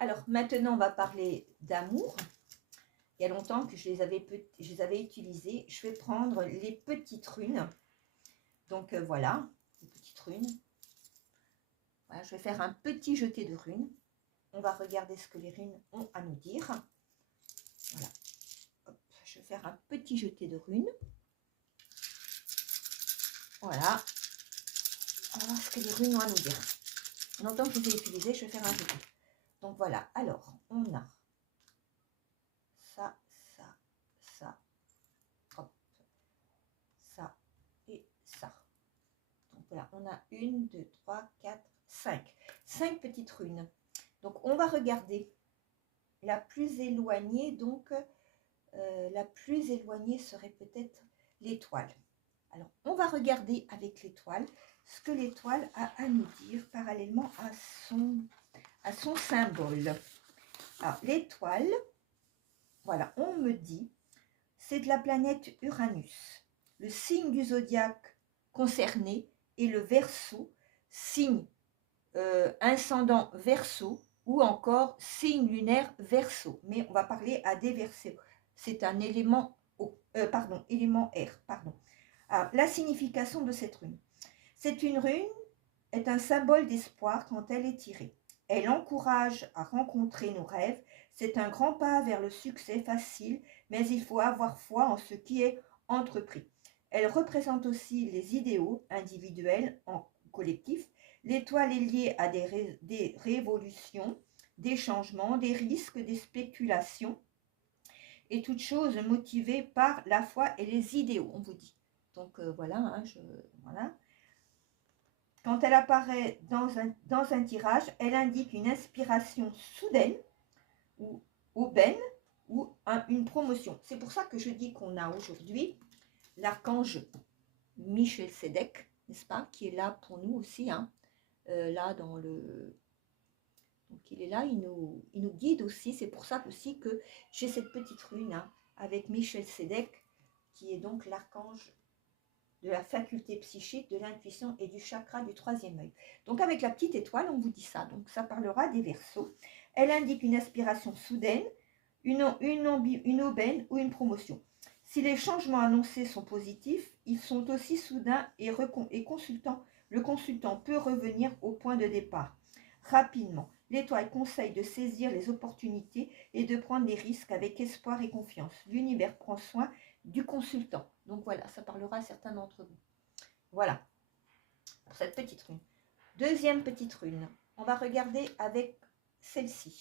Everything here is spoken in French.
Alors maintenant, on va parler d'amour. Il y a longtemps que je les avais utilisées. Je vais prendre les petites runes. Donc voilà, les petites runes. Voilà, je vais faire un petit jeté de runes. On va regarder ce que les runes ont à nous dire. Voilà. Hop, je vais faire un petit jeté de runes. Voilà. On va voir ce que les runes ont à nous dire. Longtemps que je les ai utilisées, je vais faire un jeté. Donc voilà. Alors, on a ça, ça, ça, hop, ça et ça. Donc voilà, on a 1, 2, 3, 4, 5. 5 petites runes. Donc on va regarder la plus éloignée. Donc la plus éloignée serait peut-être l'étoile. Alors on va regarder avec l'étoile ce que l'étoile a à nous dire parallèlement à son symbole. Alors l'étoile, voilà, on me dit, c'est de la planète Uranus. Le signe du zodiaque concerné est le Verseau, signe ascendant Verseau ou encore signe lunaire Verseau. Mais on va parler à des Verseaux. C'est un élément élément R. Alors, la signification de cette rune. Une rune est un symbole d'espoir quand elle est tirée. Elle encourage à rencontrer nos rêves. C'est un grand pas vers le succès facile, mais il faut avoir foi en ce qui est entrepris. Elle représente aussi les idéaux individuels en collectif. L'étoile est liée à des révolutions, des changements, des risques, des spéculations et toutes choses motivées par la foi et les idéaux, on vous dit. Donc voilà, hein, voilà. Quand elle apparaît dans un tirage, elle indique une inspiration soudaine ou aubaine ou une promotion. C'est pour ça que je dis qu'on a aujourd'hui l'archange Michel Sédek, n'est-ce pas, qui est là pour nous aussi, hein, là dans le... Donc il est là, il nous guide aussi. C'est pour ça aussi que j'ai cette petite rune, hein, avec Michel Sédek, qui est donc l'archange de la faculté psychique, de l'intuition et du chakra du troisième œil. Donc avec la petite étoile, on vous dit ça. Donc ça parlera des Verseaux. Elle indique une aspiration soudaine, une aubaine ou une promotion. Si les changements annoncés sont positifs, ils sont aussi soudains et le consultant peut revenir au point de départ rapidement. L'étoile conseille de saisir les opportunités et de prendre des risques avec espoir et confiance. L'univers prend soin du consultant. Donc voilà, ça parlera à certains d'entre vous. Voilà, pour cette petite rune. Deuxième petite rune, on va regarder avec celle-ci.